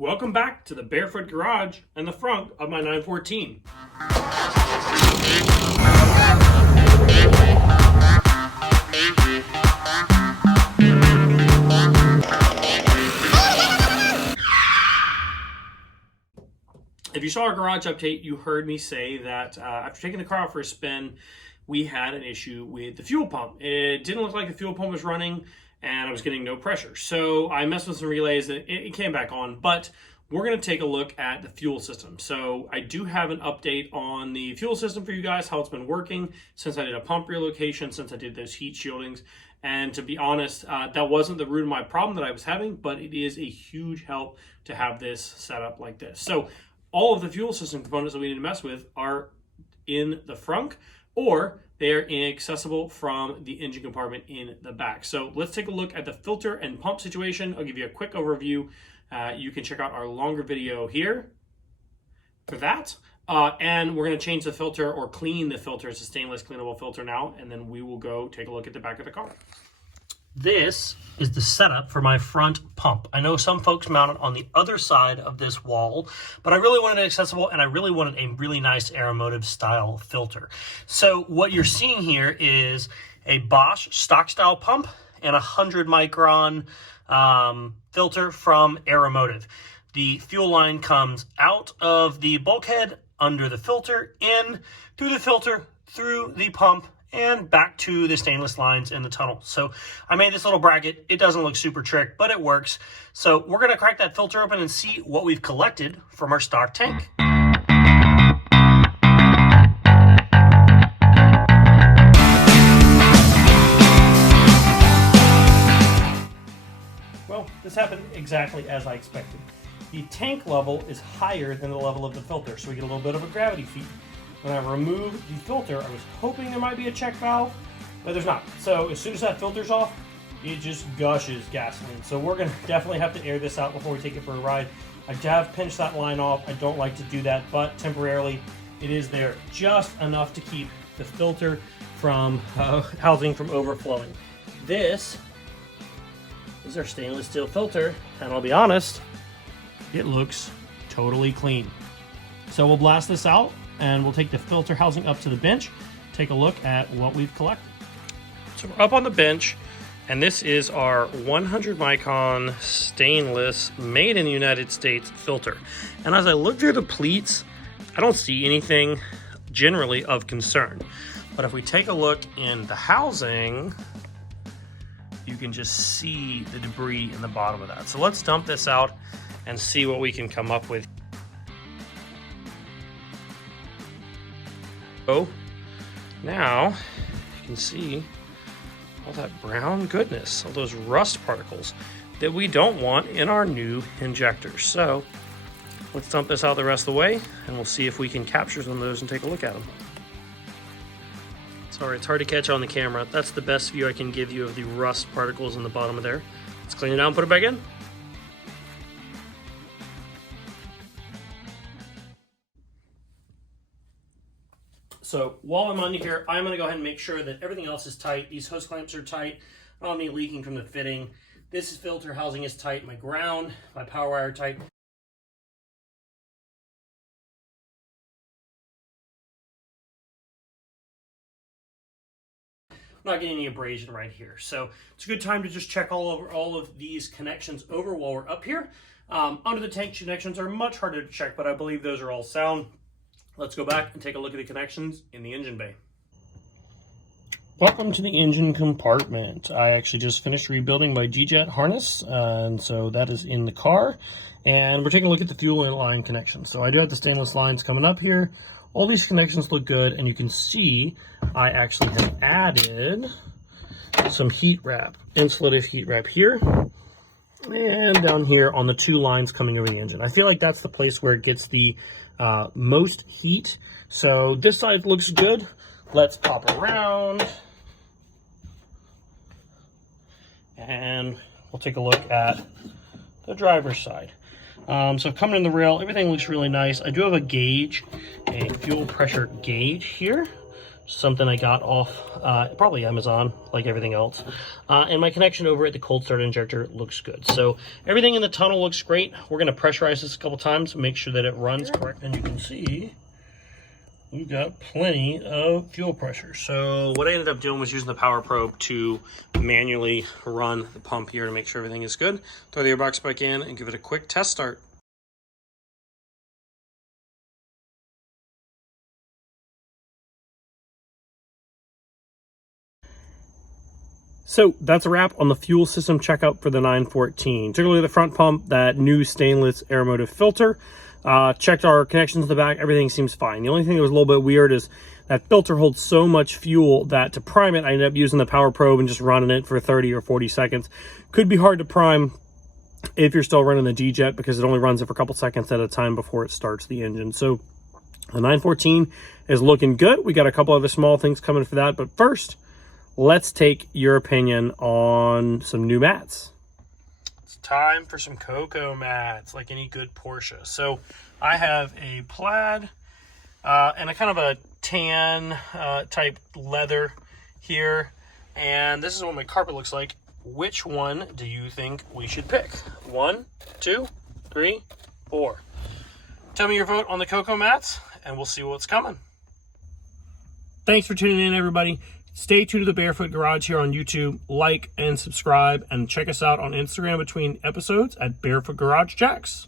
Welcome back to the Barefoot Garage and the front of my 914. If you saw our garage update, you heard me say that after taking the car out for a spin, we had an issue with the fuel pump. It didn't look like the fuel pump was running and I was getting no pressure. So I messed with some relays and it came back on, but we're gonna take a look at the fuel system. So I do have an update on the fuel system for you guys, how it's been working since I did a pump relocation, since I did those heat shieldings. And to be honest, that wasn't the root of my problem that I was having, but it is a huge help to have this set up like this. So all of the fuel system components that we need to mess with are in the front, or they're inaccessible from the engine compartment in the back. So let's take a look at the filter and pump situation. I'll give you a quick overview. You can check out our longer video here for that. And we're gonna change the filter or clean the filter. It's a stainless cleanable filter now, and then we will go take a look at the back of the car. This is the setup for my front pump. I know some folks mount it on the other side of this wall, but I really wanted it accessible and I really wanted a really nice Aeromotive style filter. So what you're seeing here is a Bosch stock style pump and a 100 micron filter from Aeromotive. The fuel line comes out of the bulkhead, under the filter, in, through the filter, through the pump, and back to the stainless lines in the tunnel. So I made this little bracket. It doesn't look super trick, but it works. So we're gonna crack that filter open and see what we've collected from our stock tank. Well, this happened exactly as I expected. The tank level is higher than the level of the filter, so we get a little bit of a gravity feed. When I removed the filter, I was hoping there might be a check valve, but there's not. So as soon as that filter's off, it just gushes gasoline. So we're gonna definitely have to air this out before we take it for a ride. I have pinched that line off. I don't like to do that, but temporarily it is there just enough to keep the filter from housing from overflowing. This is our stainless steel filter, and I'll be honest, it looks totally clean. So we'll blast this out and we'll take the filter housing up to the bench, take a look at what we've collected. So we're up on the bench, and this is our 100 micron stainless, made in the United States filter. And as I look through the pleats, I don't see anything generally of concern. But if we take a look in the housing, you can just see the debris in the bottom of that. So let's dump this out and see what we can come up with. So now you can see all that brown goodness, all those rust particles that we don't want in our new injectors. So let's dump this out the rest of the way and we'll see if we can capture some of those and take a look at them. Sorry, it's hard to catch on the camera. That's the best view I can give you of the rust particles in the bottom of there. Let's clean it out and put it back in. So while I'm on here, I'm gonna go ahead and make sure that everything else is tight. These hose clamps are tight. I don't have any leaking from the fitting. This filter housing is tight. My ground, my power wire are tight. I'm not getting any abrasion right here. So it's a good time to just check all of these connections over while we're up here. Under the tank connections are much harder to check, but I believe those are all sound. Let's go back and take a look at the connections in the engine bay. Welcome to the engine compartment. I actually just finished rebuilding my G-Jet harness, and so that is in the car. And we're taking a look at the fuel line connections. So I do have the stainless lines coming up here. All these connections look good, and you can see I actually have added some heat wrap, insulative heat wrap here, and down here on the two lines coming over the engine. I feel like that's the place where it gets the most heat. So this side looks good. Let's pop around and we'll take a look at the driver's side. So coming in the rail, everything looks really nice. I do have a gauge, a fuel pressure gauge here. something I got off probably Amazon, like everything else. And my connection over at the cold start injector looks good. So everything in the tunnel looks great. We're going to pressurize this a couple times, make sure that it runs correct. And you can see we've got plenty of fuel pressure. So what I ended up doing was using the power probe to manually run the pump here to make sure everything is good. Throw the airbox back in and give it a quick test start. So that's a wrap on the fuel system checkup for the 914. Took a look at the front pump, that new stainless aeromotive filter. Checked our connections in the back, everything seems fine. The only thing that was a little bit weird is that filter holds so much fuel that to prime it, I ended up using the power probe and just running it for 30 or 40 seconds. Could be hard to prime if you're still running the D-Jet because it only runs it for a couple seconds at a time before it starts the engine. So the 914 is looking good. We got a couple other small things coming for that, but first, let's take your opinion on some new mats. It's time for some cocoa mats, like any good Porsche. So I have a plaid and a kind of a tan type leather here. And this is what my carpet looks like. Which one do you think we should pick? 1, 2, 3, 4. Tell me your vote on the cocoa mats, and we'll see what's coming. Thanks for tuning in, everybody. Stay tuned to the Barefoot Garage here on YouTube. Like and subscribe, and check us out on Instagram between episodes at Barefoot Garage Jacks.